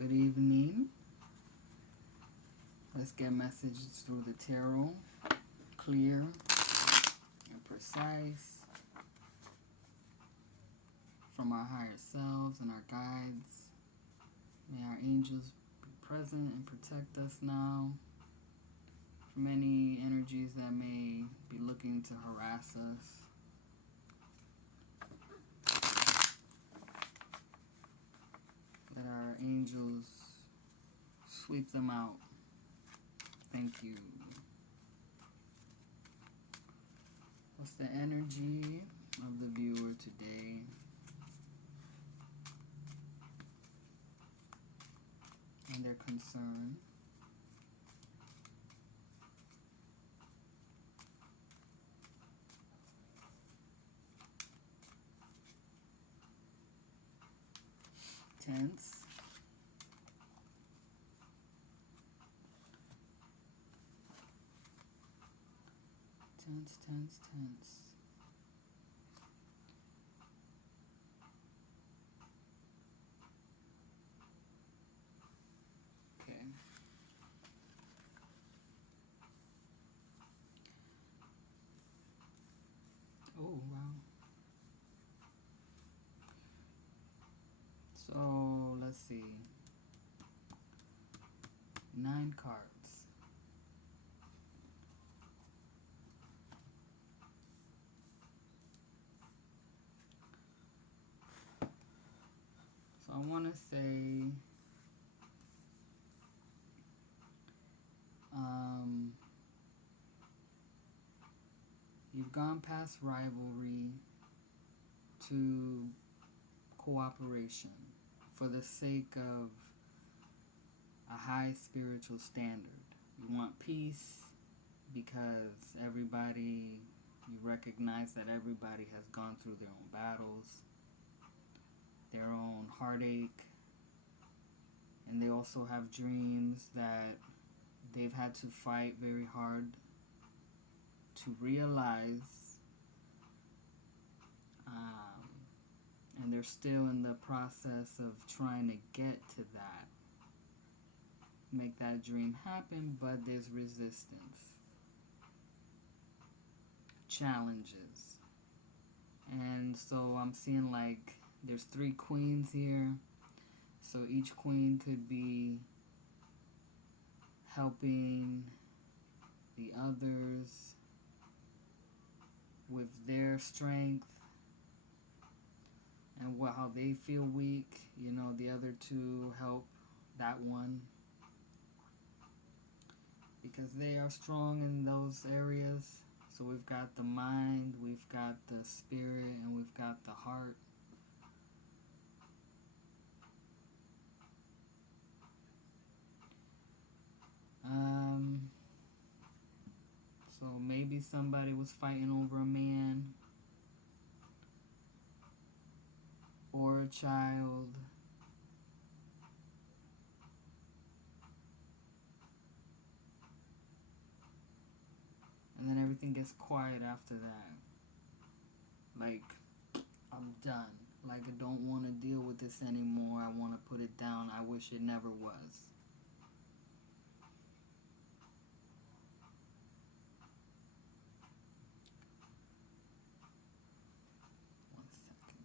Good evening. Let's get messages through the tarot. Clear and precise from our higher selves and our guides. May our angels be present and protect us now from any energies that may be looking to harass us. Let our angels sweep them out. Thank you. What's the energy of the viewer today? And their concern. Tense. Tense. Okay. Oh, wow. So, let's see. 9 cards. So I want to say you've gone past rivalry to cooperation for the sake of a high spiritual standard. You want peace because you recognize that everybody has gone through their own battles, their own heartache, and they also have dreams that they've had to fight very hard to realize, and they're still in the process of trying to get to that, make that dream happen, but there's resistance, challenges. And so I'm seeing like there's 3 queens here, so each queen could be helping the others with their strength and how they feel weak. You know, the other 2 help that one because they are strong in those areas. So we've got the mind, we've got the spirit, and we've got the heart. So maybe somebody was fighting over a man or a child. And then everything gets quiet after that. Like, I'm done. Like, I don't want to deal with this anymore. I want to put it down. I wish it never was. One second.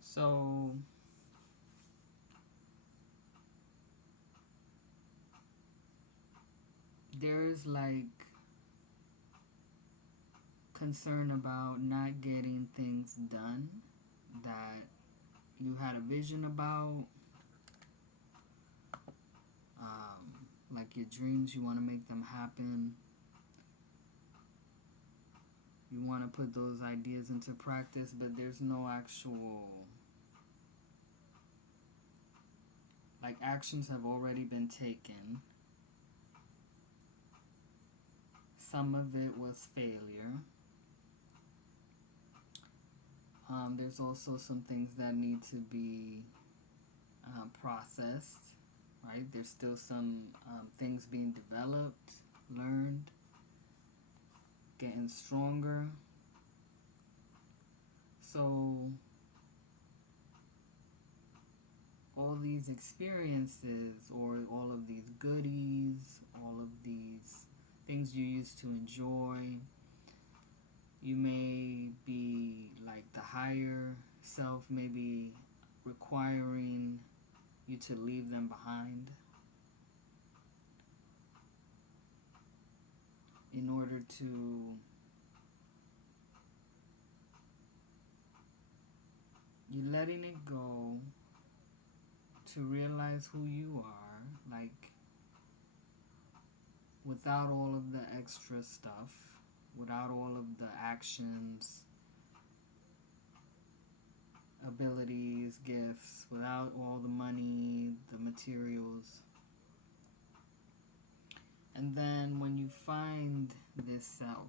So, there's like concern about not getting things done that you had a vision about, like your dreams, you want to make them happen, you want to put those ideas into practice, but there's no actual, like, actions have already been taken. Some of it was failure. There's also some things that need to be processed, right? There's still some things being developed, learned, getting stronger. So all these experiences or all of these goodies, all of these things you used to enjoy, you may be like the higher self, maybe requiring you to leave them behind in order to you're letting it go to realize who you are, like without all of the extra stuff, without all of the actions, abilities, gifts, without all the money, the materials. And then when you find this self,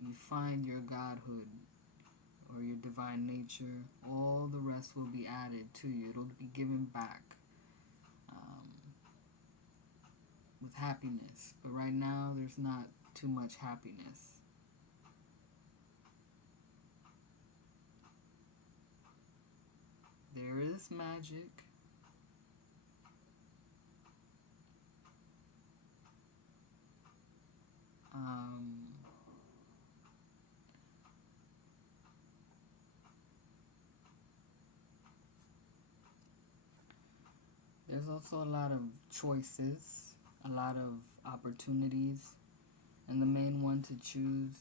you find your godhood or your divine nature, all the rest will be added to you. It'll be given back with happiness. But right now, there's not too much happiness. There is magic. There's also a lot of choices, a lot of opportunities, and the main one to choose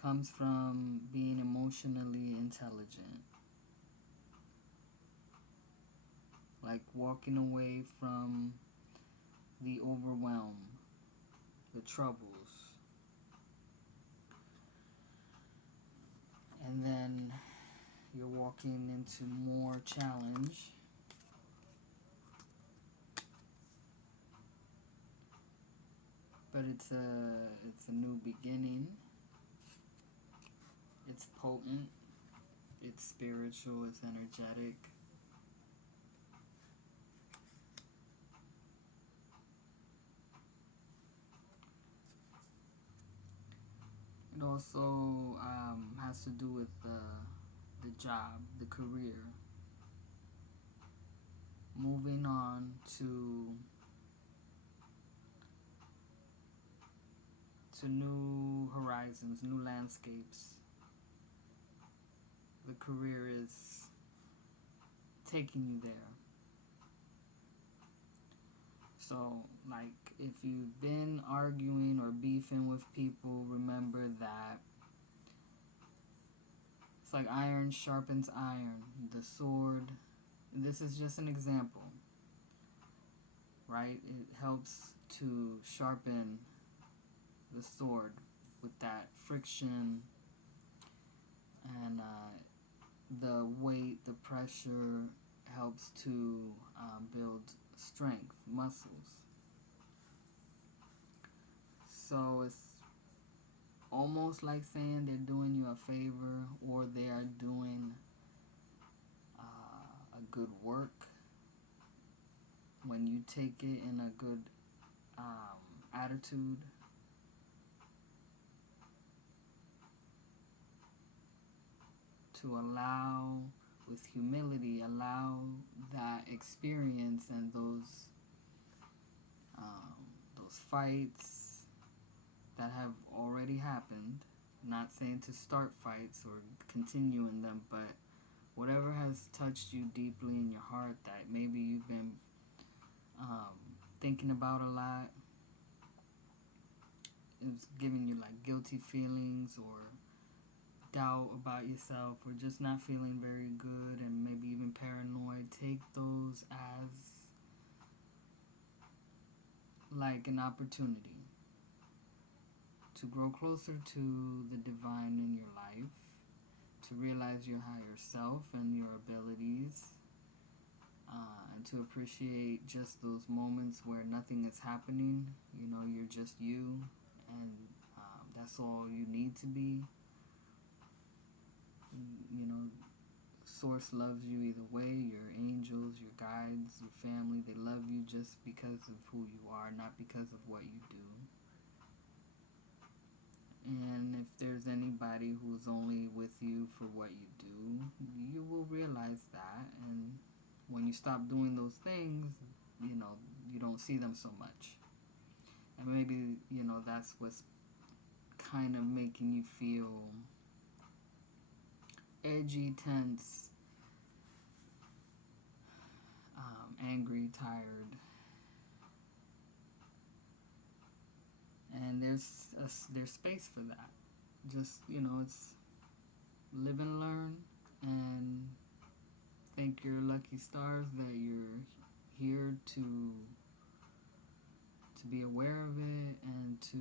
comes from being emotionally intelligent. Like walking away from the overwhelm, the troubles, and then you're walking into more challenge. But it's a new beginning. It's potent. It's spiritual. It's energetic. It also has to do with the job, the career. Moving on to new horizons, new landscapes. The career is taking you there. So, like, if you've been arguing or beefing with people, remember that it's like iron sharpens iron. The sword, this is just an example, right? It helps to sharpen the sword with that friction and the weight, the pressure helps to build strength, muscles. So it's almost like saying they're doing you a favor or they are doing a good work when you take it in a good attitude. To allow, with humility, allow that experience and those fights that have already happened. Not saying to start fights or continue in them, but whatever has touched you deeply in your heart that maybe you've been thinking about a lot, it's giving you like guilty feelings or doubt about yourself or just not feeling very good and maybe even paranoid, take those as like an opportunity to grow closer to the divine in your life, to realize your higher self and your abilities, and to appreciate just those moments where nothing is happening. You know, you're just you, and that's all you need to be. You know, Source loves you either way. Your angels, your guides, your family, they love you just because of who you are, not because of what you do. And if there's anybody who's only with you for what you do, you will realize that. And when you stop doing those things, you don't see them so much. And maybe, that's what's kind of making you feel edgy, tense, angry, tired. And there's space for that. Just, it's live and learn, and thank your lucky stars that you're here to be aware of it and to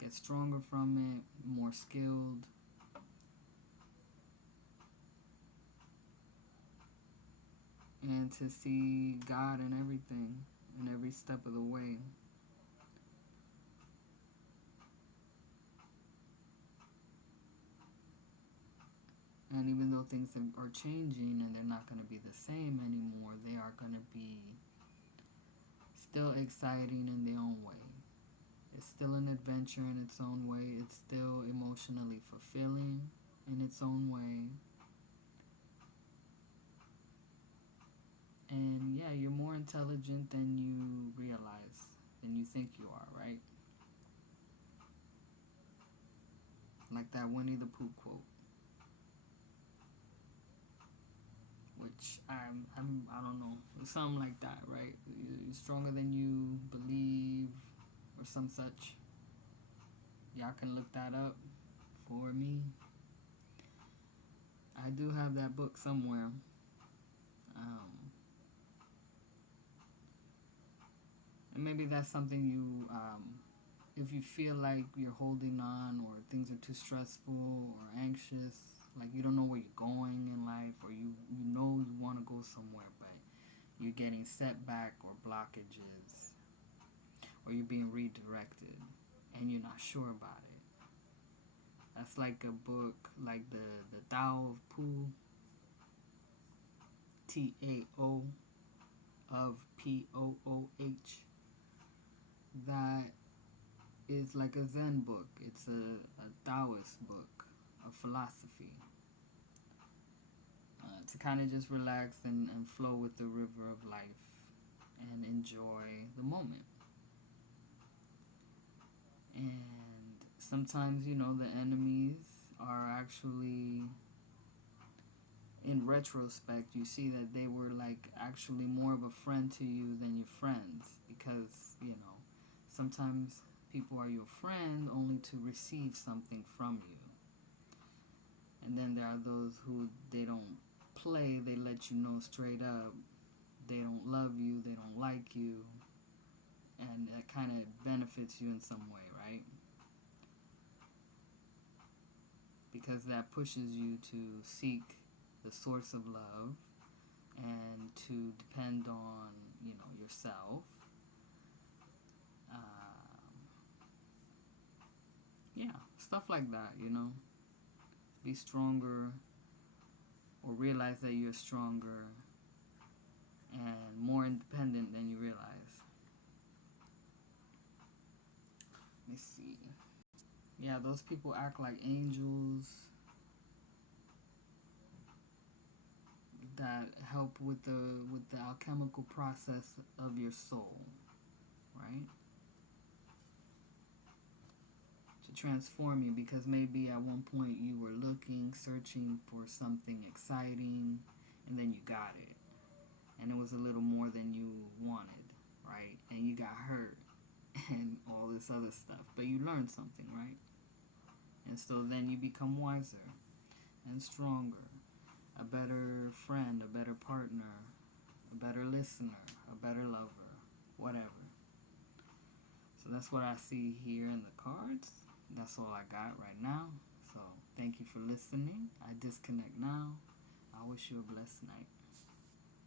get stronger from it, more skilled. And to see God in everything, in every step of the way. And even though things are changing and they're not going to be the same anymore, they are going to be still exciting in their own way. It's still an adventure in its own way. It's still emotionally fulfilling in its own way. And yeah, you're more intelligent than you realize, than you think you are, right? Like that Winnie the Pooh quote, which I don't know, something like that, right? You're stronger than you believe, or some such. Y'all can look that up for me. I do have that book somewhere. And maybe that's something you, if you feel like you're holding on, or things are too stressful or anxious, like you don't know where you're going in life, or you know you want to go somewhere, but you're getting setback or blockages, or you're being redirected and you're not sure about it. That's like a book like the Tao of Pooh, Tao of Pooh. That is like a Zen book. It's a Taoist book of philosophy. To kind of just relax and flow with the river of life and enjoy the moment. And sometimes, the enemies are actually, in retrospect, you see that they were like actually more of a friend to you than your friends, because, sometimes people are your friend only to receive something from you. And then there are those who they don't play, they let you know straight up they don't love you, they don't like you, and that kind of benefits you in some way, right? Because that pushes you to seek the source of love and to depend on, yourself. Yeah, stuff like that, Be stronger, or realize that you're stronger and more independent than you realize. Let me see. Yeah, those people act like angels that help with the alchemical process of your soul, right? To transform you, because maybe at one point you were looking, searching for something exciting, and then you got it. And it was a little more than you wanted, right? And you got hurt and all this other stuff. But you learned something, right? And so then you become wiser and stronger, a better friend, a better partner, a better listener, a better lover, whatever. So that's what I see here in the cards. That's all I got right now. So thank you for listening. I disconnect now. I wish you a blessed night.